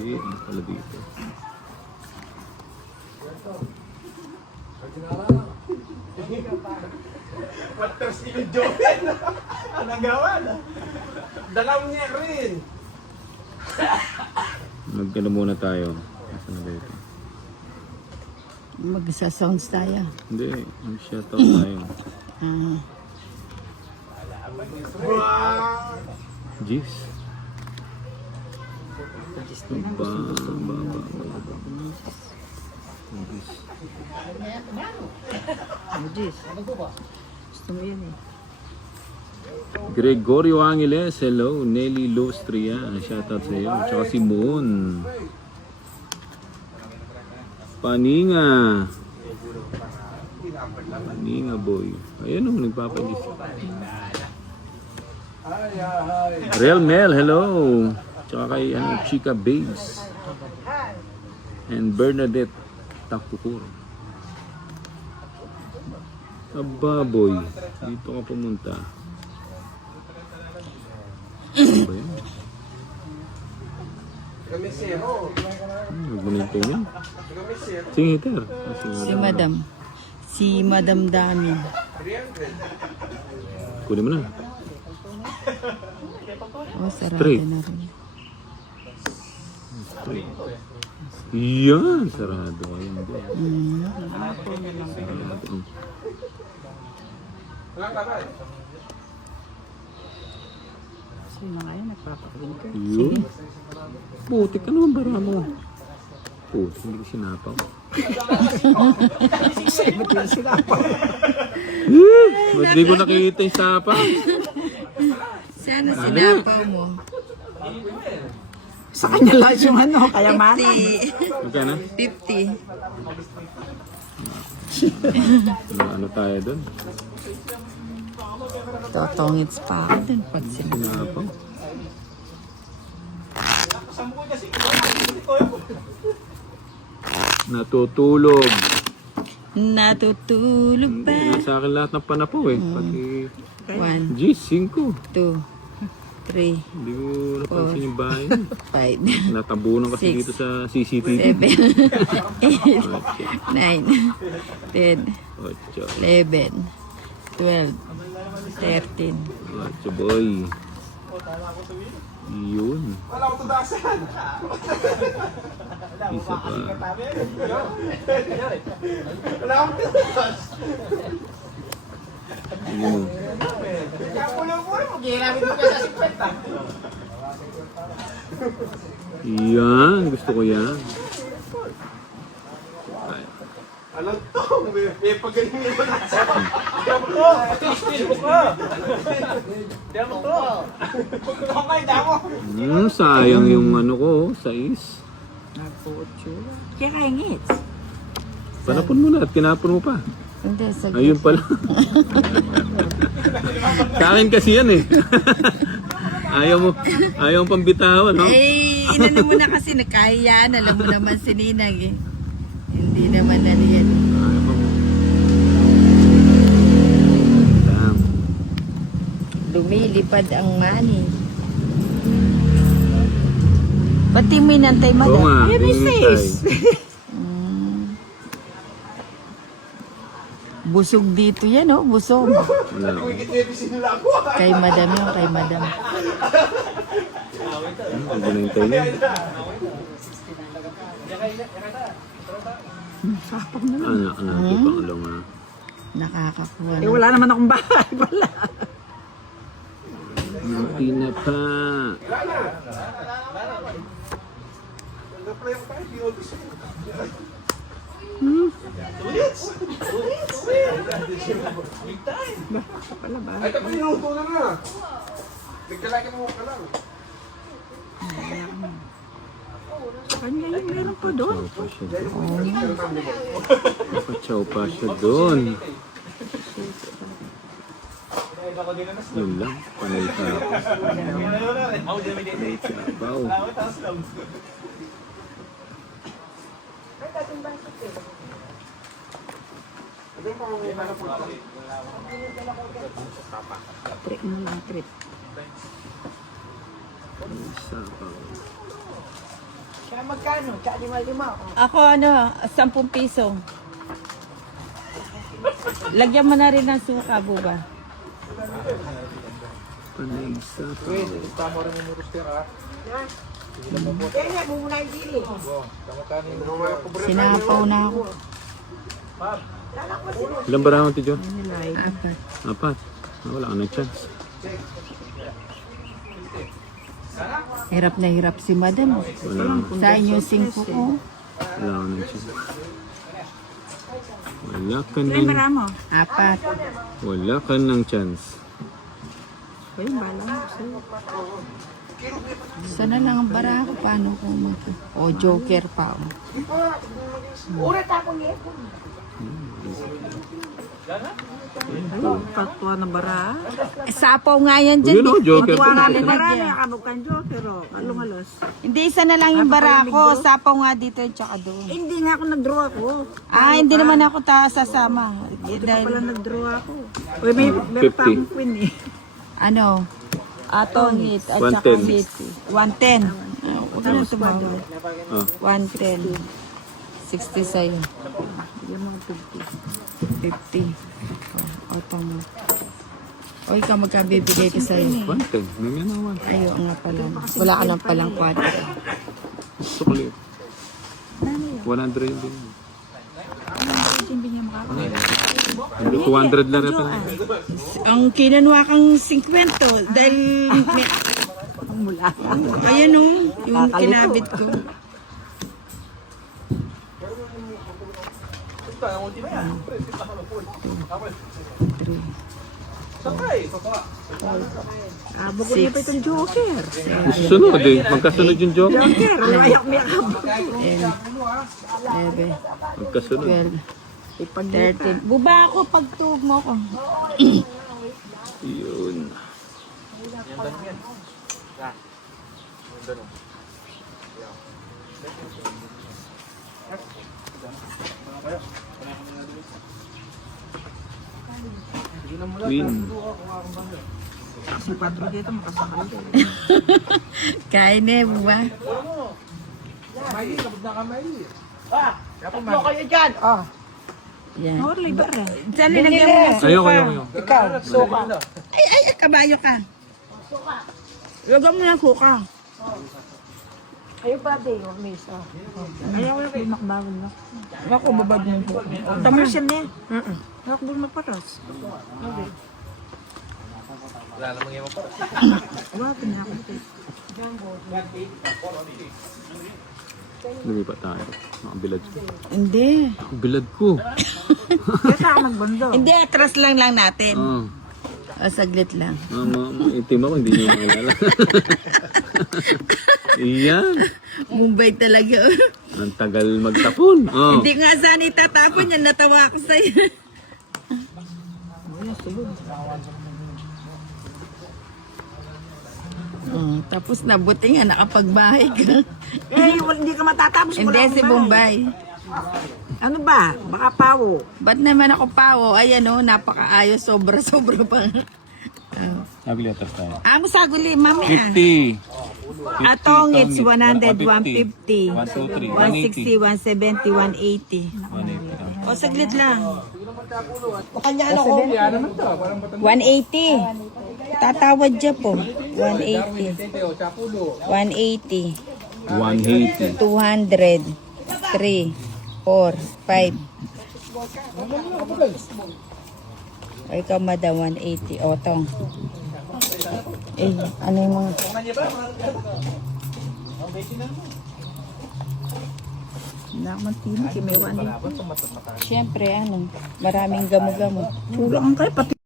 Hindi, ano pala dito. Waters ni Joel. Anong gawa na? Dalaw niya rin. Magkano muna tayo. Nasaan na ba ito? Magsa-sounds tayo. Hindi, mag-shoutout tayo. Jeez. Gusto mo yan eh. Gregorio Angeles, hello. Nelly Lostria, shoutout sa iyo. Tsaka si Moon. Paninga. Paninga boy. Ayan o, nagpapagis. Real Mel, hello. Tsaka kay Chica Babes. And Bernadette Takukur. Aba boy, dito ka pumunta. Ano ba yan? Nagbanito niya. Sing hitter. Si Madam Dami. Kunin mo na. Sarado Straight. na rin. Yan, sarado. Ayan din. Sarado. Sino nga yun? Nagpapakawin ka? Yun. Putik ka naman bara mo. Putik, hindi ko sinapaw. Ba't yung sinapaw? Ba't di ko nakikita yung sapa? Sana sinapaw mo. Sa kanya lang yung ano, kaya man. 50. Magkano? 50. Ano tayo doon? Totongits pa ako dun pag Sinapaw. Natutulog. Natutulog ba? Nasa akin lahat ng panapaw eh. Pati 1, G, 5. 2, 3, Hindi ko napansin yung bahay. 5, Natabunan kasi 6, dito sa CCTV. 7, 8, 9, 10, 8. 11, 12, 13. 8 boy. Yun. Wala ko tudasan. Isa pa. Wala akong tudas. Yun. Kapulo-pulo mo. Ginamit mo kaya sa 50. Yan. Gusto ko yan. Ay. Alam to. May pagaling mo na sa. Diyan mo to. Diyan mo ka. Diyan mo to. Okay, damo. Sayang yung ano ko. Sais. Nagputsura. Kaya kaingit. Panapon mo na at kinapon mo pa. Hindi, sa Ayun pala. Sa akin kasi yan eh. Ayaw mo pambitawan, no? Eh, inano mo na kasi nakahiyan. Alam mo naman si Ninang eh. Hindi naman naliyan. Damn. Lumilipad ang mani. Pati mo inantay, Oo madam. nga. Ay, may hinihintay. sis. Busog dito yan, oh. Busog. Wala. Ikitin nila ako. Kay madam yun, kay madam. Ang hinihintay niya. Anak, ipang along ha. Nakakakuha Eh, na. wala naman akong bahay. Wala. Hindi na pa. Ay, tapos niluto na na. Nagkalaki mo ka lang. Kanya yun, meron pa doon. Nakachaw pa siya doon. Yun lang. Panay ka ako. Panay ka ako. Trip na lang, trip. Isa pa. Ako ano, 10 piso. Lagyan mo na rin ng suka, buba. Panay sa Tama rin yung roster ha. Sinapaw na ako. Ilang barahan ti John? Apat. Apat. Wala ka na chance. Hirap na hirap si madam. Wala, Sa inyo 5 ko. wala ka na chance. Wala ka Ilan ng, bara mo? Apat. wala ka ng chance. Ayun, bala mo. Sana lang ang bara ko. Paano ko mag... O, joker pa. Oh. Patwa na bara. Sapaw nga yan Yun dyan. o, joker Patwa pa. nga na bara na kanukan jo, pero alungalos. Hindi, isa na lang yung bara ko. Sapaw nga dito tsaka doon. Hindi nga ako nag-draw ako. Hindi naman ako sasama. Hindi Dahil, pala nag-draw ako. Uy, may meron pa 50. akong queen eh. ano, atongit at saka 110. city. 110. Huwag ka na tumawag. Ah, 110. 60 sa'yo. Bigyan mo ng 50. 50. O, tama. O, ikaw magkabibigay ko sa'yo. 110. May naman. Ayaw nga pala. Wala ka lang palang kwadro. Gusto ko ulit. 100 din. Hindi niya makakain. Hindi 200 lang rin. Ang kinuha kang 50 dahil may, Ang mula. ayan o, yung kinabit ko. Bukod niya pa itong joker. Sunod eh. Magkasunod yung joke. Joker, ayak may akab. 11, Magkasunod. 12, 13. Buba ako pag tuwag mo ko. Yun. Queen. Si Patro dito makasakal din. Kain eh, buba. Yan. Oh, liber eh. Saan nilagyan mo ng suka? Ayoko. Ay, kabayo ka. Lagyan mo ng suka. Ayaw ko yung makbawal na. Ako, babad mo po. Tamar siya na. Ayaw ko doon maparas. Wala namang yung pa. Wala, pinakot eh. Lumipat tayo. Nakabilad ko. Hindi. Nakabilad ko. Kaya ako nagbando. Hindi, atras lang natin. Ah. O, saglit lang. Itim ako, hindi niyo maalala. Iyan. Mumbai talaga. Ang tagal magtapon. Oh. Hindi nga sana itatapon yan. Natawa ako sa'yo. Tapos nabuti nga, nakapagbahay ka. Hindi ka matatapos. Hindi, wala si akong Bombay. Ano ba? Baka pawo. Ba't naman ako pawo? Ayan o, napakaayos. Sobra-sobra pa. Nabili atras tayo. Amo saguli, mami ah. 50. Atong it's 100, 150, 160, 170, 180. O, saglit lang. Kanya ano ko? 180. Tatawad dyan po. 180. 180. 180. 200. 3. 4. 5. O, ikaw madam, 180. O, tong. Eh, ano yung mga... Naman tino, may 180. Siyempre, ano, maraming gamo-gamo. Kulang kayo, pati